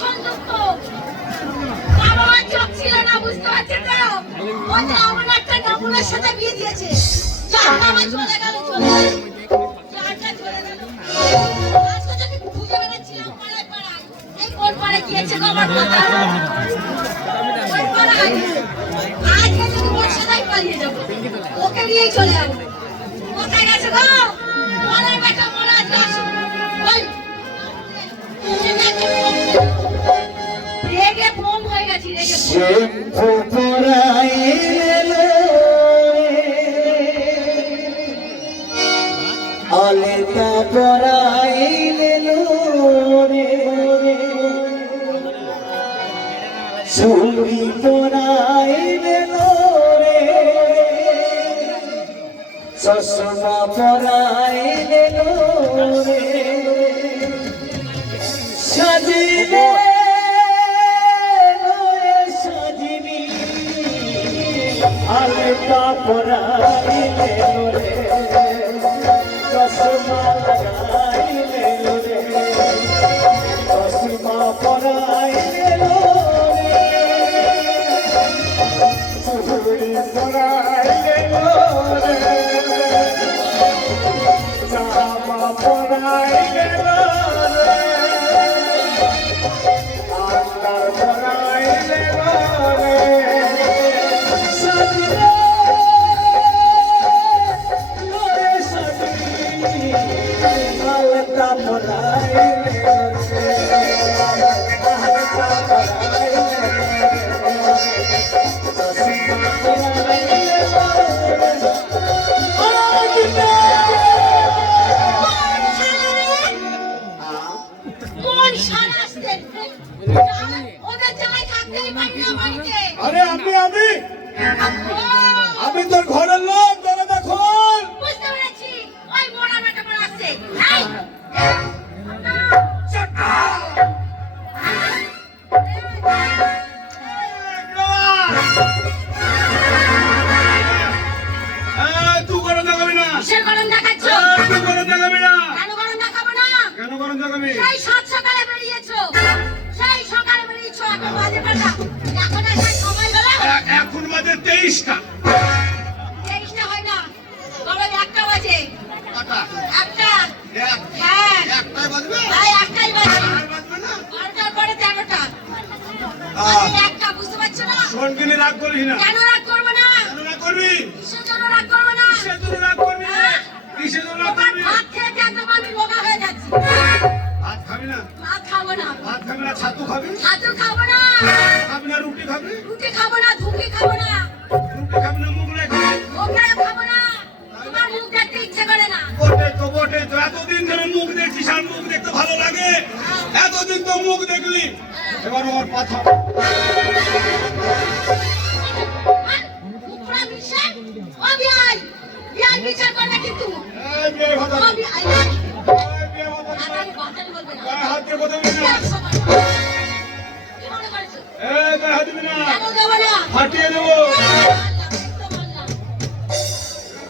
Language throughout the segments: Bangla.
সন্তুষ্ট। বাবা মা চোখ ছিল না, বুঝতে পারছে তো? ও যে আমার একটা নমুনার সাথে বিয়ে দিয়েছে। যার বাবা চলে গেল, চলে গেল। যারটা চলে গেল। আজকে যদি খুঁজে বেড়াচ্ছিলাম পাড়ায় পাড়ায়। এই কোন পাড়ায় গিয়েছে গো আমার কথা? কোন পাড়ায়? আজকে যদি ওর সাথেই পালিয়ে যাবো। ওকে নিয়েই চলে যাবো। কোথায় গেছে গো? মরার বেটা মরা আজকে আসুন। ওই রেগে ফোম হয়ে গেছি, রেগে অলতা পরাইলে চুরি পরাইলে চশমা পরাইলে সাজিলে সাজিনি অলতা পরাইলে চশমা লাগাইলে চশমা পরাইলে চুরি পরাইলে জামা পরাইলে আন্দার পরাইলে সাজিলে অলতা পরাইলে কোন শালা আসছে? ওদের জামাই থাকতেই পারি না বাড়িতে। আরে আমি ও, আমি তোর ঘরের লোক, দরজা খোল। বুঝতে পেরেছি। ওই মোড়া বেটা মোড়া আসছে। এই, তুই গরম দেখাবি না, কিসের গরম দেখাচ্ছ? তুই গরম দেখাবি না। কেন গরম দেখাবো না? কেন গরম দেখাবি? সেই সাত সকালে বেরিয়েছো, সেই সকালে বেরিয়েছো, এখন বাজে কটা? এখন আর সেই সময় হলো? এখন বাজে 23টা। 23টা হয় না, তবে 1টা বাজে। কটা? 1টা। হ্যাঁ, একটাই বাজবে? তাই 1টাই বাজে। আর বাজবে না? 12টার পরে 13টা। আমি 1টা, বুঝতে পারছো না? শোন কিনে রাগ করিস না। কেন রাগ করবো না? কেন রাগ করবি? কিসের জন্য রাগ করবো না? কিসের জন্য রাগ করবি? কিসের জন্য রাগ তোমার করবি? ভাত খেয়ে খেয়ে একদম আমি রোগা হয়ে যাচ্ছি। ভাত খাবি না? ভাত খাবো না, ভাত খাবি না, ছাতু খাবি? ছাতু খাবো না, খাবি না, রুটি খাবি? রুটি খাবো না, ধুপি খাবো না, রুটি খাবি না, মুগলাই খাবি? ওখানে খাবো না। তোমার মুখ দেখতে ইচ্ছে করে না। বটে তো এতদিন ধরে মুখ দেখছিস আর মুখ দেখতে ভালো লাগে? এতদিন তো মুখ দেখলি, এবার ওর কথা। আর কুকুরা মিশে, ও বিয়াই, বিয়াই বিচার করবে কিন্তু। এই বিয়ে কথা ও না। বিয়াই, এই বিয়ে কথা না। আগামী কথাই বলবে না। গায়ে হাত দিয়ে কথা বলবি না। একশো বার। কি মনে করছো? এই গায়ে হাত দিবি না। কেন দেবো না? ফাটিয়ে দেবো। মারলাম,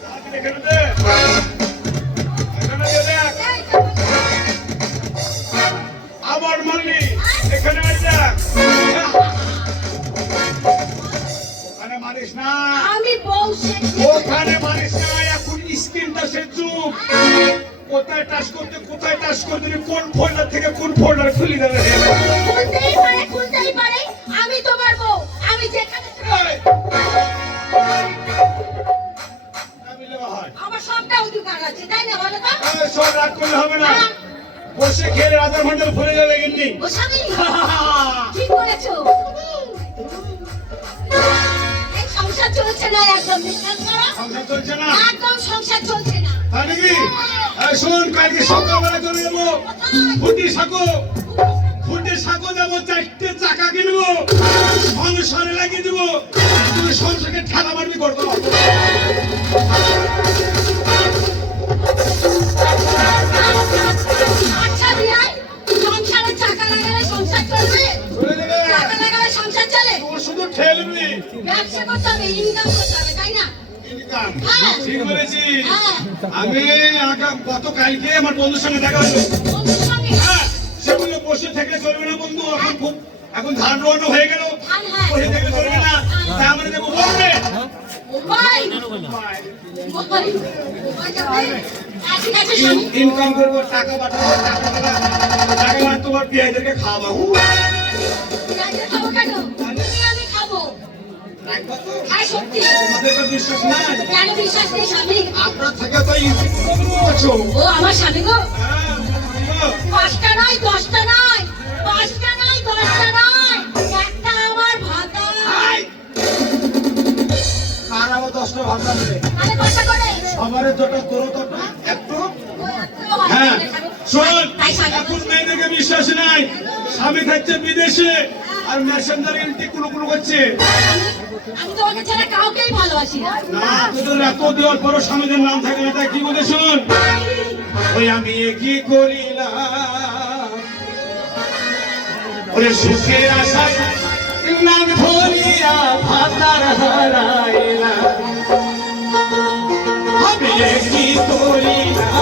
হাত দিয়ে খেলে দে। এখানে দিয়ে দেখ। এই তো আবার মারলি। এখানে আয় দেখ। ওখানে মারিস না। আমি বউ শেখ। ওখানে মারিস না, এখন স্ক্রিনটা সে চুপ। কোথায় টাচ করতে কোন ফোল্ডার থেকে কোন ফোল্ডার খুলি দেবে? খুলতেই পারে। আমি তোমার বউ, আমি যেখানে আমার সবটা অধিকার আছে, তাই না? বলো তো। সব রাগ করলে হবে না, বসে খেলে আধা ঘন্টা ভরে যাবে কিন্তু। ও স্বামী, ঠিক বলেছো। এই সংসার চলছে না একদম, বিশ্বাস করো। সংসার চলছে না? একদম সংসার চলছে না। তাই নাকি? শোন, কালকে সকালবেলা চলে যাবো ফুটি সাঁকো যাবো, 4টে চাকা কিনবো, সংসারে লাগিয়ে দেবো। তুই সংসারকে ঠেলা মারবি করতো। আচ্ছা বিয়াই, সংসারে চাকা লাগালে সংসার চলবে? চাকা লাগালে সংসার চলে? ও শুধু ঠেলবি। ব্যবসা করতে হবে, ইনকাম করতে হবে, তাই না? হ্যাঁ। ঠিক বলেছি। হ্যাঁ। আমি গতকালকে আমার বন্ধুর সঙ্গে দেখা হলো। বন্ধুর সঙ্গে? হ্যাঁ, সেগুলো বসে থেকে চলবে না বন্ধু, এখন ধান রোয়ানো হয়ে গেল, ধান, হ্যাঁ। বসে দেখলে চলবে না, তাই আমরা দেবো বলবে। মোবাইল মোবাইল মোবাইল যাবে। ঠিক আছে স্বামী, ইনকাম করবো, টাকা পাঠাবো, টাকা মানে তোমার পেঁয়াজদেরকে খাওয়াবো। পেঁয়াজের খাবো কেন? আমি খাবো। রাখবো তো? হ্যাঁ সত্যি। তোমাদের তো বিশ্বাস নাই। কেন বিশ্বাস নেই স্বামী? আপনার থেকে তো আছো। ও আমার স্বামী গো, হ্যাঁ, বুঝলো? 5টা নয় 10টা নয়, 5টা নয় 10টা নয়, একটা আমার ভাতা। আই! কার আবার 10টা ভাবনা দেবে? তাহলে কয়টা করে? সবারে দুটো, তোরও দুটো, একটু। ওই একটাও হয় না, হ্যাঁ, স্বামী। শোন, তাই স্বামী এখন বলছে। মেয়েদেরকে বিশ্বাস নাই। স্বামী থাকছে বিদেশে আর মেসেঞ্জার এন্টি কুলুকুলু করছে। আমি তোমাকে ছাড়া কাউকেই ভালোবাসি না। না, তোদের এত দেওয়ার পরও স্বামীদের নাম থাকে না, তাই কি বলে শোন? ওই আমি কি করিলাম, ওরে সুখের আশা নাম ধরিয়া ভাতার হারাইলাম, আমি কি করিলাম,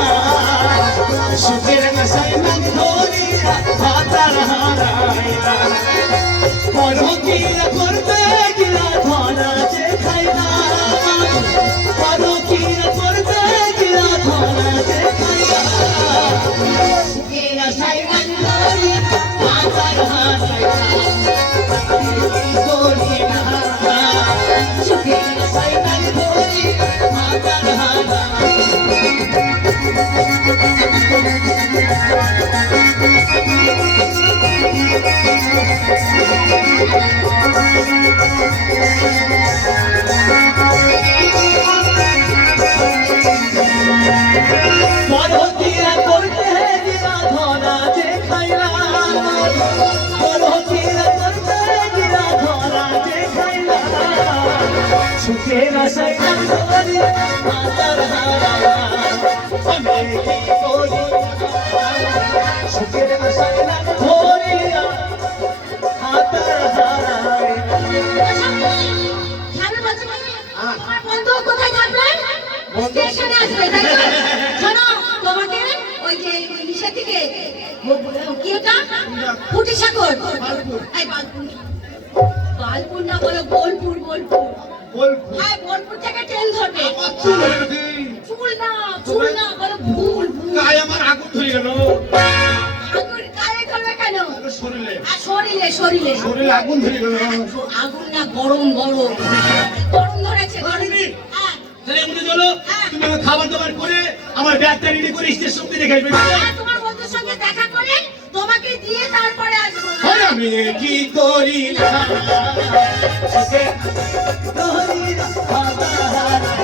সুখের আশায় নাম ধরিয়া ভাতার হারাইলাম, পরকিয়া করতে গিয়া ধরা যে খাইলাম, পরকিয়া করতে গিয়া ধরা যে খাইলাম, সুখের আশায় নাম ধরিয়া ভাতার হারাইলাম, কি করিলাম, সুখের আশায় নাম ধরিয়া ভাতার হারাইলাম। পরকিয়া করতে গিয়া ধরা যে খাইলাম, পরকিয়া করতে গিয়া ধরা যে খাইলাম, সুখের আশায় নাম ধরিয়া ভাতার হারাইলাম, আমি কি করিলাম, সুখের আশায় নাম ধরিয়া ভাতার হারাইলাম। স্বামী বলছে কি? তোমার বন্ধু কোথায় যাবে? স্টেশনে আসবে, তাই তো? শোনো, তোমাকে ওই যে ইসে থেকে কি ওটা? ফুটি সাগর। এই বালপুর। বালপুর না, বলো বোলপুর, বোলপুর। হ্যাঁ, বোলপুর থেকে ট্রেন ধরবে। চুল না, বলো ভুল, ভুল। আমার আগুন ধরে গেল আগুন গায়ে ধরবে কেন? শরীরে, আর শরীরে, শরীরে। শরীরে আগুন ধরে গেল। আগুন না, গরম, গরম। গরম ধরেছে, গরম। হ্যাঁ, তাহলে এমনি চলো, তুমি আমার খাবার দাবার করে আমার ব্যাগটা রেডি করে স্টেশন অব্দি রেখে আসবে। আর তোমার বন্ধুর সঙ্গে দেখা করে তোমাকে দিয়ে তারপরে আসবো। আরে আমি কি করিলাম, সুখের ধরিয়া ভাতার হারাইলাম।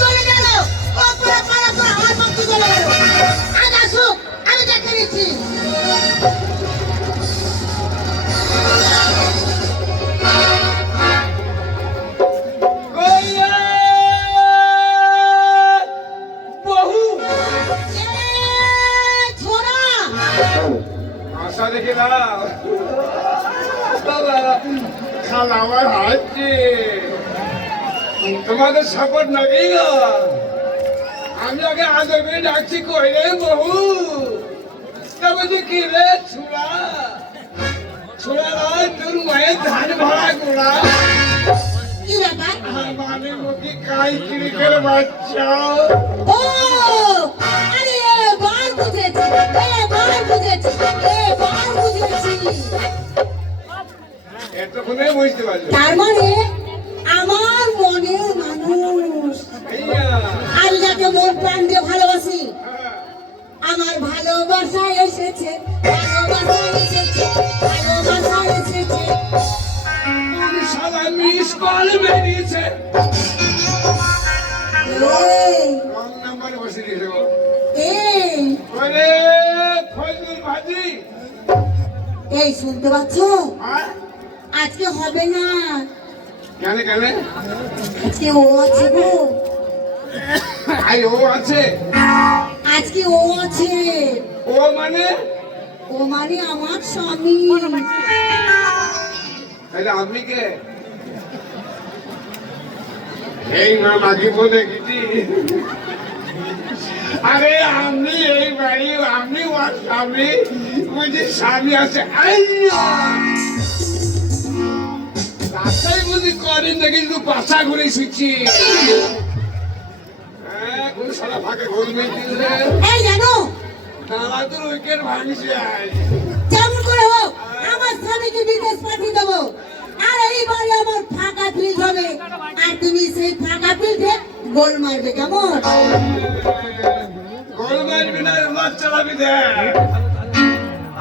চলে গেল। ও পুরো পাড়া তো আমার পক্ষে চলে গেল। আজ আসুক, আমি দেখে নিচ্ছি। বহু ছোড়া, আশা দেখে না খালা আমার হাসছে, তোমাদের সাপোর্ট নাকি গো? আমি আগে আদবে ডাকছি কই রে বহু, তবে যে কি রে ছুড়া, ছুড়া নয় তোর মায়ের ধান ভরা গোড়া, কি ব্যাপার? মানে মুখে কাই কিরিকের বাচ্চা। ও, আরে এবার বুঝেছি, এবার বুঝেছি, এবার বুঝেছি। এতক্ষণে বুঝতে পারলি? তার মানে আমার মনের মানুষ, এইয়া, আমি যাকে মন প্রাণ দিয়ে ভালোবাসি, আমার ভালোবাসা এসেছে, ভালোবাসা এসেছে, ভালোবাসা এসেছে। আমি সাদা মিস কল বেরিয়েছে, এই, রং নাম্বার বসে দিয়েছে গো। এই, ওরে ফজলুল ভাজি, এই শুনতে পাচ্ছ? আর আজকে হবে না, কেন কেন? আজকে ও আছে গো, আই ও আছে, আজকে ও আছে। ও মানে ও মানে আমার স্বামী। তাহলে আপনি কে? এই না মাঝি বলে গেছি। আরে আপনি এই বাড়ি, আপনি ওর স্বামী, বুঝি স্বামী আছে। রাস্তায় বুঝি করেন দেখি শুধু বাসা ঘুরে শুচ্ছি। হ্যাঁ, কোন সারা ফাঁকে ঘুরবে দিলে এই জানো দাঁড়া তোর উইকেট ভাঙছে। যেমন করে হোক আমার স্বামীকে বিদেশ পাঠিয়ে দেবো, আর এই বাড়ি আমার ফাঁকা ফিল্ড হবে, আর তুমি সেই ফাঁকা ফিল্ডে গোল মারবে। কেমন? গোল মারবি না, মাছ চালাবি দেখ।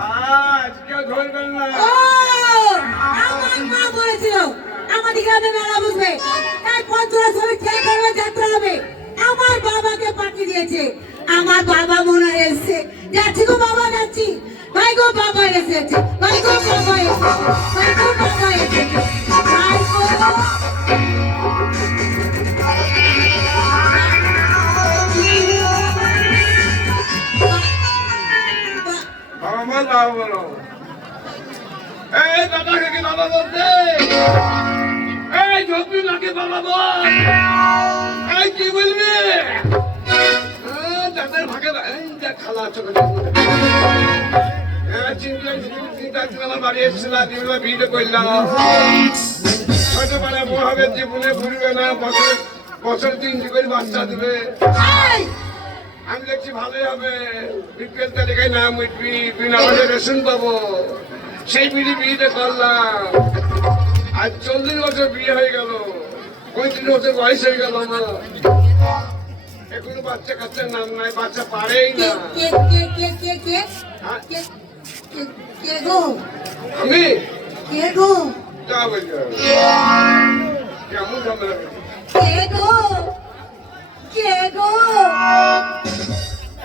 আজ কেউ ধরবেন না। ও, আমার মা বলেছিল আমাদের গ্রামে মেলা বসবে, তাই পঞ্চরা সবাই খেয়ে করবে, যাত্রা হবে। আমার বাবাকে পাঠিয়ে দিয়েছে, আমার বাবা মনে হয় এসছে। যাচ্ছি গো বাবা, যাচ্ছি। ভাই গো বাবা এসেছে, ভাই গো বাবা এসেছে, ভাই গো বাবা এসেছে, ভাই গো। আমার বাবা বলো, এই দাদাকে কি বাবা বলতে? এই ঝোপি নাকি বাবা বল? এই কি বলবি? দাদার ভাগে খালা চোখে চিন্তা আমার বাড়ি এসেছিলাম, বিয়ে করলাম। ছোটবেলায় বড় হবে, জীবনে ভুলবে না, বছর 3 করে বাচ্চা দিবে। আমি দেখছি ভালোই হবে, বিপিএল তালিকায় নাম উঠবি, বিনা বাজে রেশন পাবো। সেই বিয়েটা করলাম। আজ 40 বছর বিয়ে হয়ে গেল, 35 বছর বয়স হয়ে গেল আমার। এখনো বাচ্চা কাচ্চার নাম নাই, বাচ্চা পারেই না। আমি যা বলছি কেমন ঝামেলা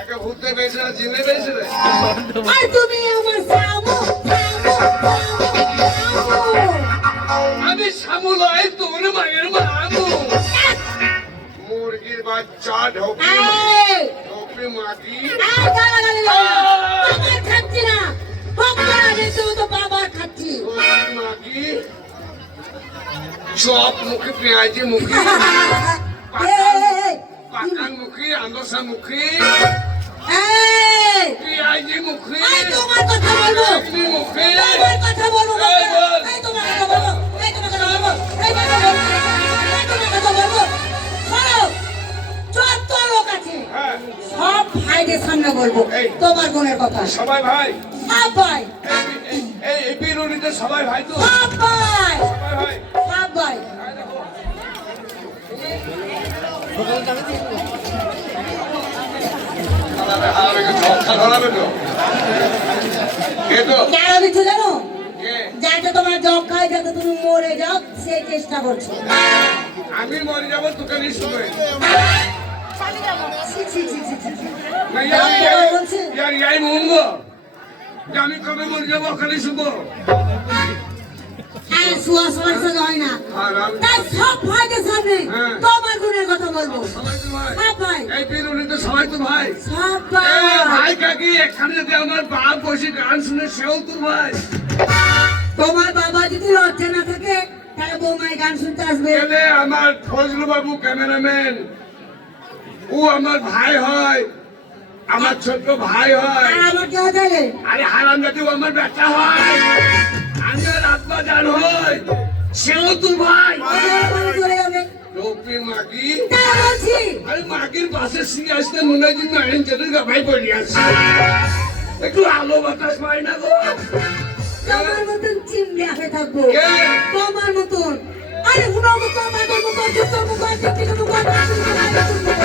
একে ভূতে পেয়েছে না চিনে পেয়েছে রে। তুমি আমার আমি শামু লয়, তোর মায়ের মামু। মুরগির বাচ্চা ঢোকে ঢোকে মাটি। খাচ্ছি না, বাবার খাচ্ছি। মাটি চপ মুখে, পেঁয়াজি মুখে, পাকান মুখী, আন্দসা মুখী, পেঁয়াজি মুখী, তোমার কথা বলবো, মুখী। তোমার কথা বলবো, তোমার কথা বলবো, তোমার কথা বলবো, তোমার কথা বলবো। যত লোক আছে সব ভাইদের সামনে বলবো তোমার বোনের কথা। সবাই ভাই, সব ভাই, এই বিরোধীতে সবাই ভাই তো, সব ভাই, সবাই ভাই, সব ভাই। কেন দিচ্ছ জানো? যাতে তোমার জব খায়, যাতে তুমি মরে যাও, সেই চেষ্টা করছো। আমি মরে যাবো তোকে নিশ্চিত করে। আমি কবে মরে যাবো ওখানে শুবো। হয় না, তাই সব ভাইদের সামনে তোমার গুণের কথা বলবো। সব ভাই, এই বিরোধীতে সবাই তো ভাই। সব ভাই, ভাই কাকি এখানে যদি আমার বাপ বসে গান শুনে সেও তোর ভাই। তোমার বাবা যদি লজ্জা না থাকে তাহলে বৌমায় গান শুনতে আসবে। আমার ফজলু বাবু ক্যামেরাম্যান, ও আমার ভাই হয়, আমার ছোট ভাই হয়। আর আমার কি হয় তাহলে? আরে হারাম জাতি, ও আমার বেটা হয়, আমি রাতবা জান হই, সেও তোর ভাই। চলে যাবে মাগি, বলছি। আরে মাগির পাশে শুয়ে আসতে মনে হয় কিন্তু আইন চেতে গাভাই পড়ে আছে, একটু আলো বাতাস পাই না গো। তোমার মতন চিমড়ে হয়ে থাকবো, তোমার মতন। আরে হুনো মুখ, আমার মুখ, জুতো মুখ, টিকটিক মুখ, কাকুর মুখ,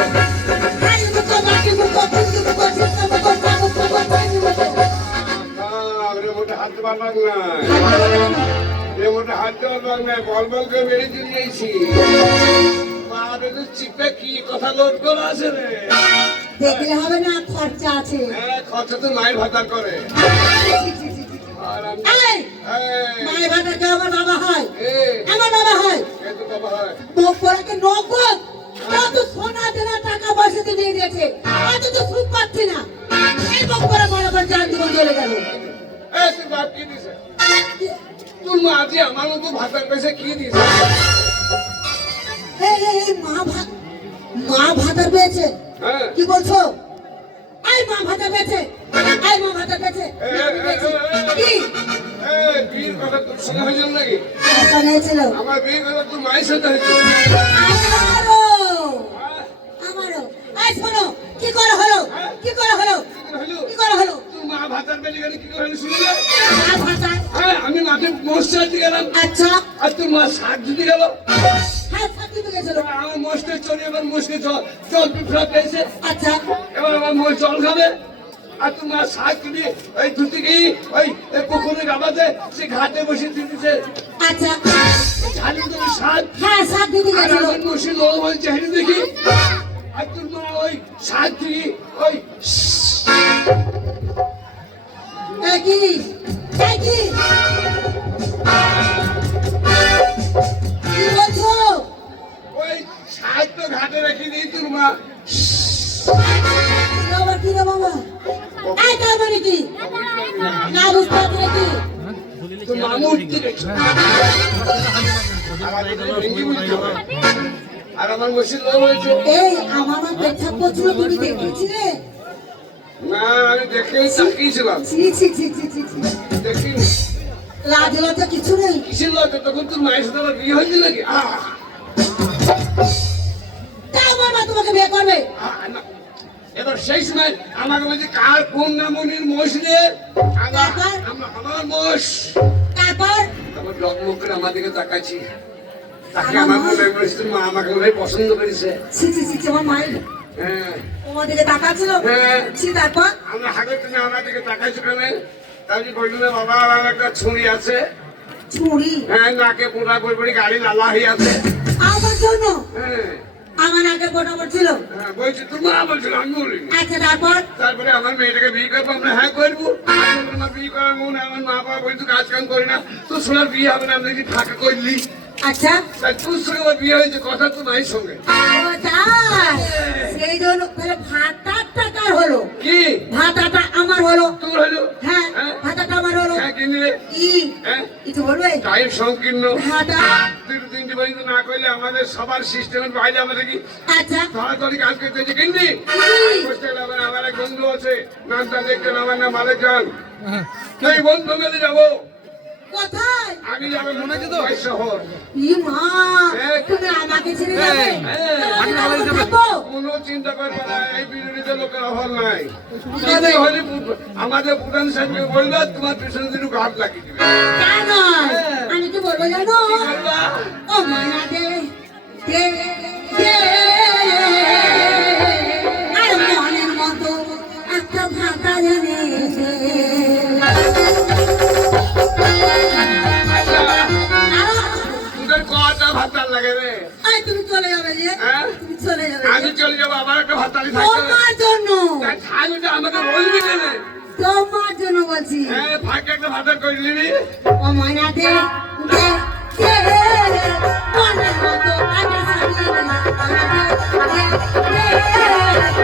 আরে মুখ, বাকি মুখ, কুন্দি মুখ, জুতো মুখ, কাকুর মুখ, পানি মুখ। রে মোটা হাত বাড়লাম না, রে মোটা হাত বাড়লাম না, বল বল করে বেড়ে দিয়েছি। মা বেদু চিপে কি কথা লোড করে আছে রে। দেখলে হবে না, খরচা আছে। হ্যাঁ, খরচা তো মায়ের ভাতার করে। মায়ের ভাতার কে আমার বাবা হয়, আমার বাবা হয়। মুখ পড়াকে নগদ কত সোনা দেনা টাকা পয়সাতে নিয়ে গেছে, অত তো সুখ পাচ্ছি না। এই মুখ পড়া বড় করে জান জীবন চলে গেল। তোর বাপ কি দিছে? তোর মা আজ আমার মতো ভাতার পয়সা কি দিছে? এই মা ভাতার পেয়েছে? হ্যাঁ। কি বলছো? এই মা ভাতার পেয়েছে? এই মা ভাতার পেয়েছে? কি? বিয়ের কথা তোর সঙ্গে হয়েছিল নাকি? কথা হয়েছিল? আমার বিয়ের কথা তোর মায়ের সাথে হয়েছিল। আমারও। এই শোনো, কি করে হলো? কি করে হলো? কি করে হলো? তোর মা ভাতার পেলে গেলে কি করে হলো শুনলে? মা ভাতার? হ্যাঁ, আমি মাঠে মোষ চাইতে গেলাম আচ্ছা। আর তোর মা শাক দিতে গেল। হ্যাঁ, সাথে তো গেছিল। আমার মোষটা চলে এবার মোষকে জল পিঠা পেয়েছে। আচ্ছা। এবার আমার মোষ জল খাবে আর তোর মা শাক কিনে ওই ধুতে গিয়ে ওই পুকুরে গাবাতে সে ঘাটে বসে দিতেছে। আচ্ছা। ঝালি তুমি শাক হ্যাঁ, সাথ দিতে আর গেছিল। আমার মোষে লোক বলছে হেঁটে দেখি আর তোর মা ওই শাক দিয়ে ওই কি? কি? কি বলছো? ওই শাক তো ঘাটে রেখে দিই তোর মা। বাবা কি রে বাবা? এই তার মানে কি? না বুঝতে পারছি নাকি? তোর মামু উঠতে গেছে আর আমার মোষে লোক বলছে এই আমার মা পেছাব করছিল, তুমি দেখেছিলে? না আমি দেখে তাকিয়েছিলাম ছি ছি ছি ছি ছি ছি। দেখিনি লাজ লজ্জা কিছু নেই। কিসের লজ্জা তখন তোর মায়ের সাথে আমার বিয়ে হয়েছে নাকি তা আমার মা তোমাকে বিয়ে করবে? না। এবার সেই সময় আমাকে বলছে কার কোন নামনির মোষ রে তারপর? আমার মোষ তারপর? আমার জন্ম করে আমার দিকে তাকাচ্ছি তাকে আমার আমার মা? মনে করেছে মা আমাকে মনে হয় পছন্দ করেছে ছি ছি ছি ছি, আমার মায়ের হ্যাঁ তোমার দিকে তাকাচ্ছিল? হ্যাঁ। ছি, তারপর? আমরা হাতে তুমি আমার দিকে তাকাইছো কেন তাই বললি না বাবা আমার একটা ছুরি আছে ছুরি? হ্যাঁ নাকে পোড়া পড়ি গাড়ি লালা হয়ে আছে আমার জন্য? হ্যাঁ আমার আগে গোটা ছিল? হ্যাঁ বলছি তোর মা বলছিল আমি বলিনি আচ্ছা, তারপর? তারপরে আমার মেয়েটাকে বিয়ে করবো আমরা হ্যাঁ করবো আমার বিয়ে করার মন আমার মা বাবা বলতো কাজ কাম করি না তো শোনার বিয়ে হবে না আমরা কি ফাঁকা করলি আচ্ছা। তাই তোর সঙ্গে আমার বিয়ে হয়েছে কথা তো মায়ের সঙ্গে ও তাই? সেই জন্য তাহলে ভাতাটা কার হলো? কি ভাতাটা আমার হলো। তোর হলো হ্যাঁ, ভাতাটা আমার হলো। হ্যাঁ কিনলে কি? হ্যাঁ কিছু বলবে? টাইম সংকীর্ণ ভাতা? দুই তিনটে পর্যন্ত না করলে আমাদের সবার সিস্টেমের বাইরে আমাদের কি আচ্ছা। তাড়াতাড়ি কাজ করতে হচ্ছে কিনবি আমার এক বন্ধু আছে নামটা দেখতেন আমার নাম মালিক খান এই বন্ধু মেলে যাবো কোথায়? আমি যাবো মনে আছে তো শহর ই মা, তুমি আমাকে ছেড়ে যাবে? তোমাকে না করে থাকবো? কোনো চিন্তা করবে না এই বিরোধীদের লোকের অভাব নাই যদি হলে আমাদের প্রধান সাহেবকে বলবে তোমার পেছনে দিন ঘাট লাগিয়ে দিবে কেন? আমি কি বলবো জানো? কি বলবা? ও মানা দে দে দে আর মনের মতো একটা ভাতা জানে দে। তোদের কটা ভাতার লাগে রে আয়, তুমি চলে যাবে যে? হ্যাঁ? তুমি চলে যাবে আমি যে? চলে যাবো আবার একটা ভাতারি থাকতে হবে। তোমার জন্য, তাই থাকবে আমাকে বলবি কেন তোমার জন্য বলছি। হ্যাঁ ফাঁকে একটা ভাতার করে নিবি ও ময়না দে দে দে মনের মতো একটা সাজিয়ে দে। ময়না দে দে দে